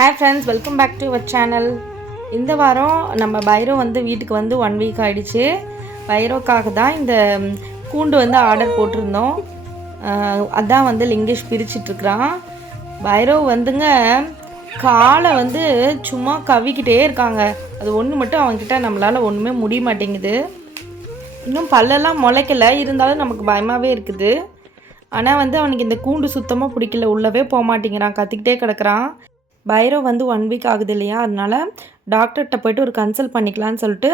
Hi friends, welcome back to our channel. இந்த வாரம் நம்ம பைரோ வீட்டுக்கு 1 வீக் ஆகிடுச்சு. பைரோக்காக தான் இந்த கூண்டு ஆர்டர் போட்டிருந்தோம். அதான் லிங்கேஷ் பிரிச்சிட்ருக்குறான். பைரோ காலை சும்மா கவிக்கிட்டே இருக்காங்க. அது ஒன்று மட்டும் அவன்கிட்ட நம்மளால் ஒன்றுமே முடிய மாட்டேங்குது. இன்னும் பல்லெல்லாம் முளைக்கலை, இருந்தாலும் நமக்கு பயமாகவே இருக்குது. ஆனால் அவனுக்கு இந்த கூண்டு சுத்தமாக பிடிக்கல, உள்ளவே போக மாட்டேங்கிறான், கத்திக்கிட்டே கிடக்குறான். பைரோ 1 வீக் ஆகுது இல்லையா, அதனால் டாக்டர்கிட்ட போய்ட்டு ஒரு கன்சல்ட் பண்ணிக்கலான்னு சொல்லிட்டு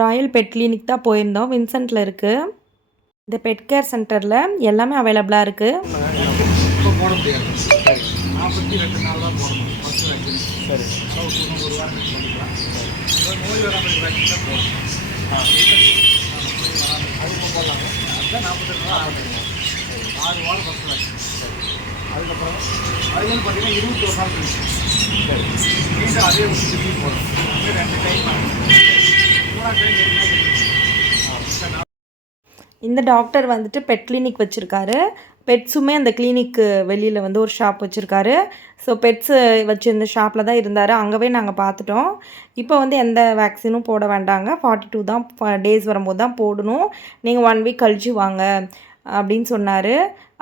ராயல் பெட் கிளினிக் தான் போயிருந்தோம். வின்சென்ட்டில் இருக்குது. இந்த பெட் கேர் சென்டரில் எல்லாமே அவைலபிளாக இருக்குது. அதுக்கப்புறம் அதுலேருந்து பார்த்தீங்கன்னா 21 நாள் கழிச்சு மீண்டும் அதே ஒரு திருப்பி போகிறோம். 2 டைம் 3 டைம். இந்த டாக்டர் பெட் கிளினிக் வச்சுருக்காரு. பெட்ஸுமே அந்த கிளினிக்கு வெளியில் ஒரு ஷாப் வச்சுருக்காரு. ஸோ பெட்ஸு வச்சுருந்த ஷாப்பில் தான் இருந்தார். அங்கேவே நாங்கள் பார்த்துட்டோம். இப்போ எந்த வேக்சினும் போட வேண்டாங்க, 42 தான் டேஸ் வரும்போது தான் போடணும், நீங்கள் 1 வீக் கழிச்சு வாங்க அப்படின்னு சொன்னார்.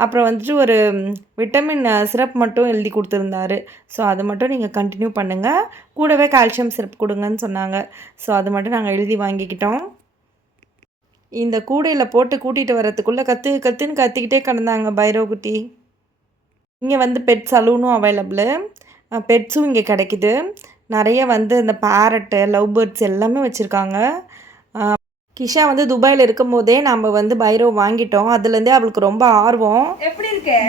அப்புறம் ஒரு விட்டமின் சிரப் மட்டும் எழுதி கொடுத்துருந்தாரு. ஸோ அது மட்டும் நீங்கள் கண்டினியூ பண்ணுங்கள், கூடவே கால்சியம் சிரப் கொடுங்கன்னு சொன்னாங்க. ஸோ அது மட்டும் நாங்கள் எழுதி வாங்கிக்கிட்டோம். இந்த கூடையில் போட்டு கூட்டிகிட்டு வரத்துக்குள்ளே கத்துன்னு கத்திக்கிட்டே கிடந்தாங்க பைரோ குட்டி. இங்கே பெட் சலூனும் அவைலபிள், பெட்ஸும் இங்கே கிடைக்கிது. நிறைய இந்த பேரட்டு, லவ் பேர்ட்ஸ் எல்லாமே வச்சுருக்காங்க. கிஷா துபாயில் இருக்கும் போதே நம்ம பைரோ வாங்கிட்டோம். அதுலேருந்தே அவளுக்கு ரொம்ப ஆர்வம். எப்படி இருக்கு?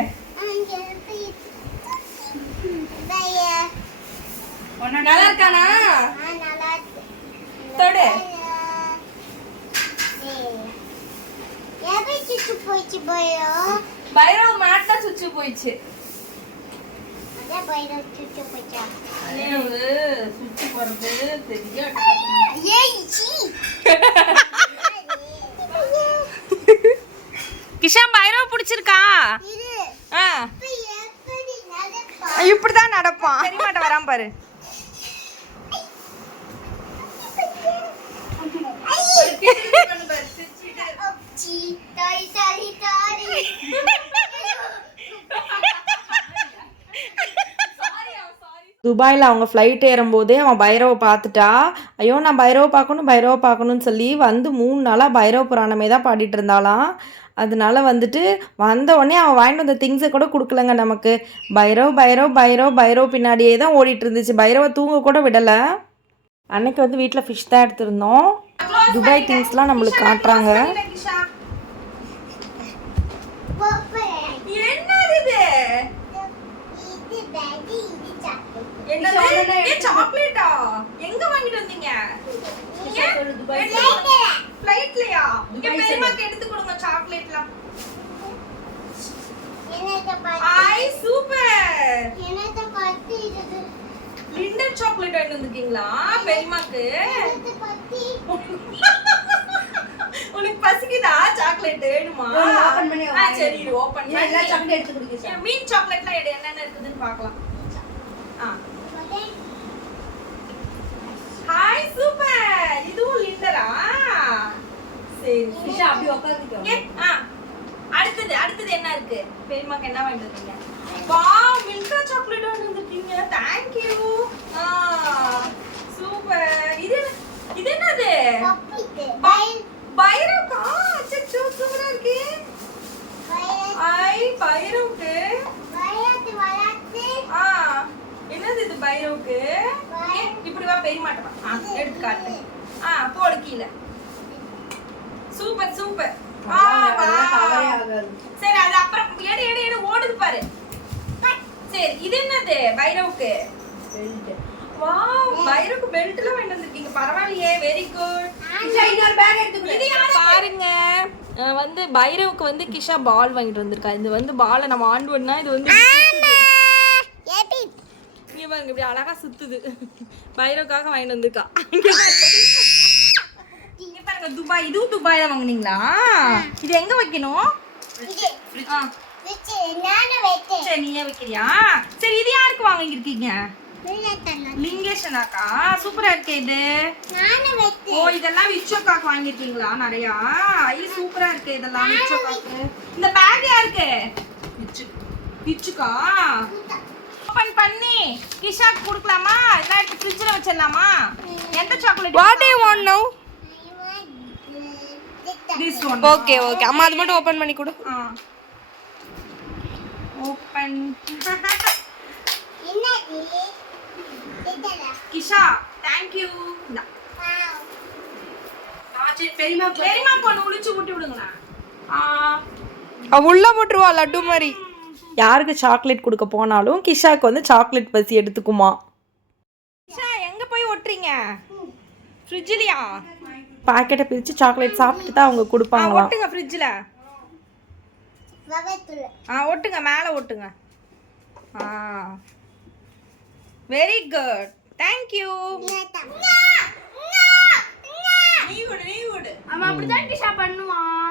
நல்லா இருக்கானா? தொடு. பைரோ மாட்டா சுச்சு போயிடுச்சு. சுச்சு போறது பெரிய கிஷா பைரோ பிடிச்சிருக்கா? இப்படிதான் நடப்பான். தெரியமாட்ட வராம பாரு. துபாயில் அவங்க ஃப்ளைட் ஏறும்போதே அவன் பைரவை பார்த்துட்டா. ஐயோ நான் பைரவை பார்க்கணும்னு சொல்லி 3 நாளாக பைரவ புராணமே தான் பாடிட்டு இருந்தாலாம். அதனால வந்த உடனே அவன் வாங்கிட்டு வந்த திங்ஸை கூட கொடுக்கலங்க நமக்கு. பைரவ் பின்னாடியே தான் ஓடிட்டு இருந்துச்சு. பைரவை தூங்க கூட விடலை. அன்னைக்கு வீட்டில் ஃபிஷ் தான் எடுத்திருந்தோம். துபாய் திங்ஸ்லாம் நம்மளுக்கு காட்டுறாங்க. சாக்லேட்டா எங்க வாங்கிட்டு வந்தீங்க? ஃளைட்லயா? இங்க பெரியமாக்கு எடுத்து கொடுங்க சாக்லேட்லாம். ஐ சூப்பர். என்னது பத்தி இது? லிண்டர் சாக்லேட் வாங்கிட்டு வந்திருக்கீங்களா பெரியமாக்கு? உனக்கு பசிக்குதா? சாக்லேட் வேணுமா? ஓபன் பண்ணி சரி ஓபன் பண்ணி எல்லா சாக்லேட் எடுத்து குடிங்க. மீன் சாக்லேட்லாம் என்னென்ன இருக்குதுன்னு பார்க்கலாம். Hi super. இதுவும் லிண்டரா? சரி ஃபிஷ் அப்படியே உட்கார்ந்துட்டோம். அடுத்து என்ன இருக்கு? பெரியமாக்கு என்ன வாங்கிட்டு வந்தீங்க? வாவ் மில்கா சாக்லேட் வாங்கிட்டு வந்திருக்கீங்க. Thank you. சூப்பர். இது என்னது? பைரவுக்கா? அச்சோ சூப்பரா இருக்கு. ஐ பைரவுக்கு என்னது இது? பைரவுக்கு இப்படி வா, பெரியமாட்டா எடுத்து காட்டு. போடு கீழே. Super super. சரி அது அப்புறம் எடு ஓடுது பாரு. சரி இது என்னது? பைரவுக்கு வாவ் பைரவுக்கு பெல்ட்லாம் வாங்கிட்டு வந்திருக்கீங்க. பரவாயில்லையே, வெரி குட். இன்னொரு பேக் எடுத்துக்கோ. பாருங்க பைரவுக்கு கிஷா பால் வாங்கிட்டு வந்திருக்கா. இது பாலை நம்ம ஆன் பண்ணா இது இங்க பாருங்க இப்படி அழகா சுத்துது. பைரவுக்காக வாங்கிட்டு வந்திருக்கா. இங்க பாருங்க துபாய். இதுவும் துபாய் தான் வாங்குனீங்களா? இது எங்க வைக்கணும்? சரி நீயே வைக்கிறியா? சரி இது யாருக்கு வாங்கிருக்கீங்க? லிங்கேஷனாக்கா சூப்பரா இருக்கே இது. ஓ இதெல்லாம் விச்சோக்காக்கு வாங்கிருக்கீங்களா நிறையா? ஐயோ சூப்பரா இருக்கு இதெல்லாம் விச்சோக்காக்கு. இந்த பேக் யாருக்கு? விச்சுக்கா. ஓபன் பண்ணி கிஷாக்கு கொடுக்கலாமா? இல்ல எடுத்து ஃப்ரிட்ஜ்ல வச்சிடலாமா? எந்த chocolate? What do you want now? This one. Okay, okay. அம்மா அது மட்டும் ஓபன் பண்ணி கொடு. ஓபன். கிஷா thank you. பெரியமா பொண்ணு உளிச்சு ஊட்டி விடுங்கண்ணா. அவ உள்ள போட்டுருவா லட்டு மாதிரி. யாருக்கு சாக்லேட் கொடுக்க போனாலும் கிஷாக்கு வந்து சாக்லேட் பசி எடுத்துக்குமா. கிஷா எங்க போய் ஒட்டுறீங்க? ஃப்ரிட்ஜ்லயா? பாக்கெட்டை பிரிச்சு சாக்லேட் சாப்பிட்டு தான் அவங்க கொடுப்பாங்க. ஒட்டுங்க ஃப்ரிட்ஜ்ல. ஒட்டுங்க மேலே ஒட்டுங்க. Very good thank you. நீ விடு அவன் அப்படிதான் கிஷா பண்ணுவான்.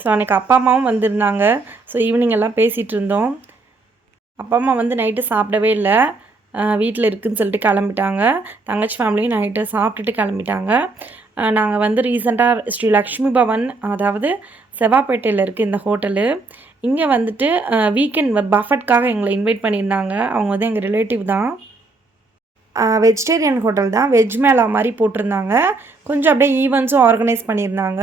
ஸோ அன்றைக்கி அப்பா அம்மாவும் வந்திருந்தாங்க. ஸோ ஈவினிங் எல்லாம் பேசிகிட்டு இருந்தோம். அப்பா அம்மா வந்து நைட்டு சாப்பிடவே இல்லை, வீட்டில் இருக்குதுன்னு சொல்லிட்டு கிளம்பிட்டாங்க. தங்கச்சி ஃபேமிலியும் நைட்டு சாப்பிட்டுட்டு கிளம்பிட்டாங்க. நாங்கள் வந்து ரீசெண்டாக ஸ்ரீ லக்ஷ்மி பவன், அதாவது செவ்வாப்பேட்டையில் இருக்குது இந்த ஹோட்டலு. இங்கே வந்துட்டு வீக்கெண்ட் பஃபட்காக எங்களை இன்வைட் பண்ணியிருந்தாங்க. அவங்க வந்து எங்கள் ரிலேட்டிவ் தான். வெஜிடேரியன் ஹோட்டல் தான், வெஜ் மேலா மாதிரி போட்டிருந்தாங்க. கொஞ்சம் அப்படியே ஈவெண்ட்ஸும் ஆர்கனைஸ் பண்ணியிருந்தாங்க.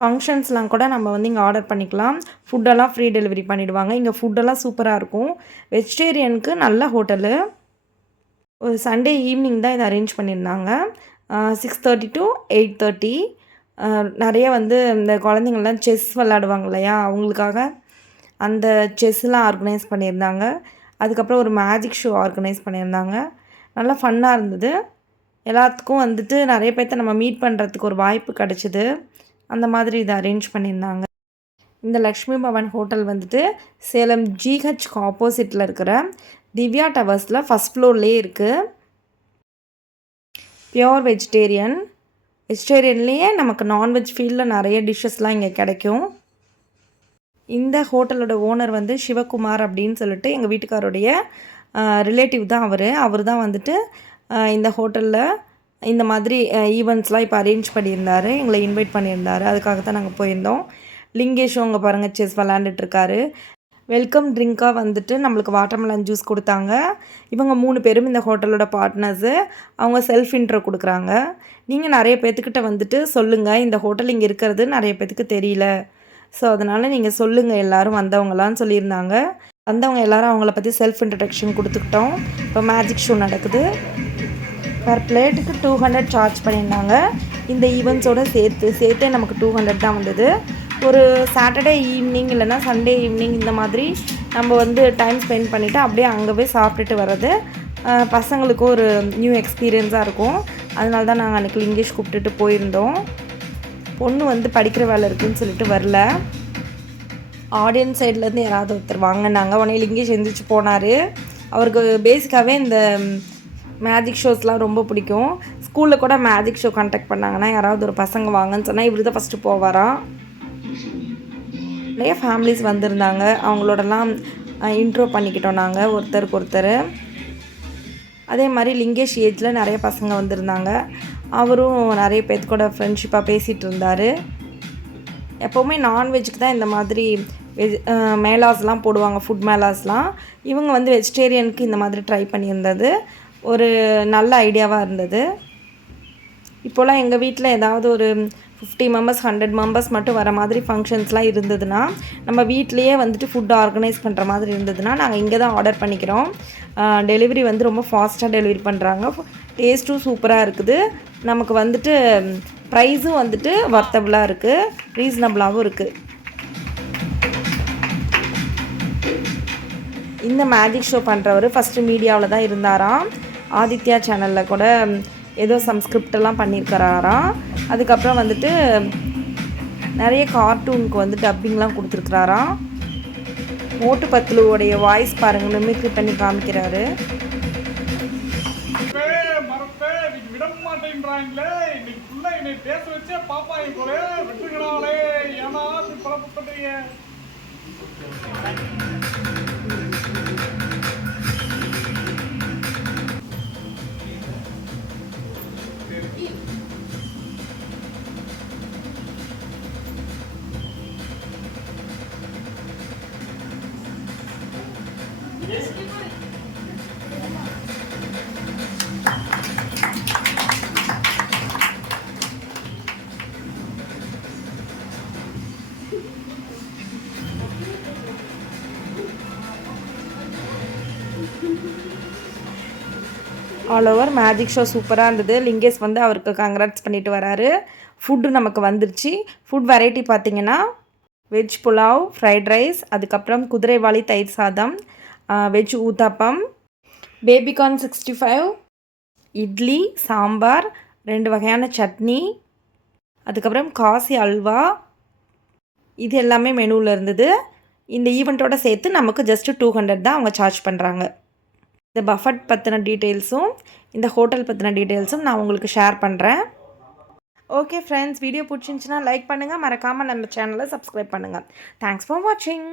ஃபங்க்ஷன்ஸ்லாம் கூட நம்ம வந்து இங்கே ஆர்டர் பண்ணிக்கலாம். ஃபுட்டெல்லாம் ஃப்ரீ டெலிவரி பண்ணிவிடுவாங்க. இங்கே ஃபுட்டெல்லாம் சூப்பராக இருக்கும். வெஜிடேரியனுக்கு நல்ல ஹோட்டலு. ஒரு சண்டே ஈவினிங் தான் இதை அரேஞ்ச் பண்ணியிருந்தாங்க. 6:30 to 8:30. நிறைய வந்து இந்த குழந்தைங்கள்லாம் செஸ் விளாடுவாங்க இல்லையா, அவங்களுக்காக அந்த செஸ்லாம் ஆர்கனைஸ் பண்ணியிருந்தாங்க. அதுக்கப்புறம் ஒரு மேஜிக் ஷோ ஆர்கனைஸ் பண்ணியிருந்தாங்க. நல்லா ஃபன்னாக இருந்தது. எல்லாத்துக்கும் வந்துட்டு நிறைய பேர்த்த நம்ம மீட் பண்ணுறதுக்கு ஒரு வாய்ப்பு கிடச்சிது. அந்த மாதிரி இதை அரேஞ்ச் பண்ணியிருந்தாங்க. இந்த லக்ஷ்மி பவன் ஹோட்டல் வந்துட்டு சேலம் ஜிஹெச்க்கு ஆப்போசிட்டில் இருக்கிற திவ்யா டவர்ஸில் ஃபஸ்ட் ஃப்ளோர்லேயே இருக்குது. பியோர் வெஜிடேரியன்லேயே நமக்கு நான்வெஜ் ஃபீல்டில் நிறைய டிஷ்ஷஸ்லாம் இங்கே கிடைக்கும். இந்த ஹோட்டலோட ஓனர் வந்து சிவகுமார் அப்படின்னு சொல்லிட்டு எங்கள் வீட்டுக்காரோடைய ரிலேட்டிவ் தான். அவர் தான் வந்துட்டு இந்த ஹோட்டலில் இந்த மாதிரி ஈவெண்ட்ஸ்லாம் இப்போ அரேஞ்ச் பண்ணியிருந்தார், எங்களை இன்வைட் பண்ணியிருந்தார். அதுக்காக தான் நாங்கள் போயிருந்தோம். லிங்கேஷும் அங்கே பாருங்கள் செஸ் விளாண்டுட்ருக்காரு. வெல்கம் ட்ரிங்காக வந்துட்டு நம்மளுக்கு வாட்டர்மெலன் ஜூஸ் கொடுத்தாங்க. இவங்க 3 பேரும் இந்த ஹோட்டலோட பார்ட்னர்ஸு. அவங்க செல்ஃப் இன்ட்ரோ கொடுக்குறாங்க. நீங்கள் நிறைய பேர்த்துக்கிட்ட வந்துட்டு சொல்லுங்கள், இந்த ஹோட்டல் இங்கே இருக்கிறது நிறைய பேர்த்துக்கு தெரியல, ஸோ அதனால் நீங்கள் சொல்லுங்கள் எல்லோரும் வந்தவங்களான்னு சொல்லியிருந்தாங்க. வந்தவங்க எல்லோரும் அவங்கள பற்றி செல்ஃப் இன்ட்ரடக்ஷன் கொடுத்துக்கிட்டோம். இப்போ மேஜிக் ஷோ நடக்குது. பர் பிளேட்டுக்கு 200 சார்ஜ் பண்ணியிருந்தாங்க. இந்த ஈவெண்ட்ஸோடு சேர்த்தே நமக்கு 200 தான் வந்தது. ஒரு சாட்டர்டே ஈவினிங் இல்லைன்னா சண்டே ஈவினிங் இந்த மாதிரி நம்ம வந்து டைம் ஸ்பெண்ட் பண்ணிவிட்டு அப்படியே அங்கே போய் சாப்பிட்டுட்டு வர்றது பசங்களுக்கு ஒரு நியூ எக்ஸ்பீரியன்ஸாக இருக்கும். அதனால தான் நாங்கள் அன்றைக்கி லிங்கேஷ் கூப்பிட்டுட்டு போயிருந்தோம். பொண்ணு வந்து படிக்கிற வேலை இருக்குதுன்னு சொல்லிட்டு வரல. ஆடியன்ஸ் சைட்லேருந்து யாராவது ஒருத்தர் வாங்கினாங்க. உடனே லிங்கேஷ் எந்திரிச்சு போனார். அவருக்கு பேசிக்காகவே இந்த மேஜிக் ஷோஸ்லாம் ரொம்ப பிடிக்கும். ஸ்கூலில் கூட மேஜிக் ஷோ கான்டாக்ட் பண்ணாங்கன்னா யாராவது ஒரு பசங்க வாங்கன்னு சொன்னால் இவர் தான் ஃபஸ்ட்டு போவாராம். நிறைய ஃபேமிலிஸ் வந்திருந்தாங்க. அவங்களோடலாம் இன்ட்ரோ பண்ணிக்கிட்டோம் நாங்கள் ஒருத்தருக்கு ஒருத்தர். அதே மாதிரி லிங்கேஷ் ஏஜில் நிறைய பசங்க வந்திருந்தாங்க. அவரும் நிறைய பேர்த்து கூட ஃப்ரெண்ட்ஷிப்பாக பேசிகிட்டு இருந்தார். எப்போவுமே நான்வெஜ்ஜுக்கு தான் இந்த மாதிரி மேலாஸ்லாம் போடுவாங்க, ஃபுட் மேலாஸ்லாம். இவங்க வந்து வெஜிடேரியனுக்கு இந்த மாதிரி ட்ரை பண்ணியிருந்தது ஒரு நல்ல ஐடியாவாக இருந்தது. இப்போலாம் எங்கள் வீட்டில் ஏதாவது ஒரு 50 மெம்பர்ஸ் 100 மெம்பர்ஸ் மட்டும் வர மாதிரி ஃபங்க்ஷன்ஸ்லாம் இருந்ததுன்னா, நம்ம வீட்லேயே வந்துட்டு ஃபுட் ஆர்கனைஸ் பண்ணுற மாதிரி இருந்ததுன்னா நாங்கள் இங்கே தான் ஆர்டர் பண்ணிக்கிறோம். டெலிவரி வந்து ரொம்ப ஃபாஸ்ட்டாக டெலிவரி பண்ணுறாங்க. டேஸ்ட்டும் சூப்பராக இருக்குது. நமக்கு வந்துட்டு ப்ரைஸும் வந்துட்டு வர்த்தபுளாக இருக்குது, ரீசனபிளாகவும் இருக்குது. இந்த மேஜிக் ஷோ பண்ணுறவர் ஃபஸ்ட்டு மீடியாவில் தான் இருந்தாராம். ஆதித்யா சேனலில் கூட ஏதோ சம்ஸ்கிரிப்டெல்லாம் பண்ணியிருக்கிறாராம். அதுக்கப்புறம் வந்துட்டு நிறைய கார்ட்டூனுக்கு வந்து டப்பிங்லாம் கொடுத்துருக்குறாராம். மோட்டு பத்லுவோடைய வாய்ஸ் பாருங்கள், மிமிக்ரி பண்ணி காமிக்கிறாரு. மரப்பே விட மாட்டேன் அப்படின்றாங்களே, இன்னைக்கு ஃபுல்லா என்னை பேச வச்சே பாப்பாங்க போல. விட்டுக்கடாங்களே, ஏன்னா இப்படி பழப்பு பண்றீங்க? ஆல் ஓவர் மேஜிக் ஷோ சூப்பராக இருந்தது. லிங்கேஷ் வந்து அவருக்கு கங்க்ராட்ஸ் பண்ணிட்டு வராரு. ஃபுட்டு நமக்கு வந்துருச்சு. ஃபுட் வெரைட்டி பார்த்திங்கன்னா வெஜ் புலாவ், ஃப்ரைட் ரைஸ், அதுக்கப்புறம் குதிரைவாலி தயிர் சாதம், வெஜ் ஊத்தாப்பம், பேபிகார்ன் 65, இட்லி, சாம்பார், 2 வகையான சட்னி, அதுக்கப்புறம் காசி அல்வா, இது எல்லாமே மெனுவில் இருந்தது. இந்த ஈவெண்ட்டோட சேர்த்து நமக்கு ஜஸ்ட்டு 200 தான் அவங்க சார்ஜ் பண்ணுறாங்க. இந்த பஃபட் பற்றின டீட்டெயில்ஸும் இந்த ஹோட்டல் பற்றின டீட்டெயில்ஸும் நான் உங்களுக்கு ஷேர் பண்ணுறேன். ஓகே ஃப்ரெண்ட்ஸ், வீடியோ பிடிச்சிருந்துச்சின்னா லைக் பண்ணுங்கள், மறக்காமல் நம்ம சேனலை சப்ஸ்கிரைப் பண்ணுங்கள். தேங்க்ஸ் ஃபார் வாட்சிங்.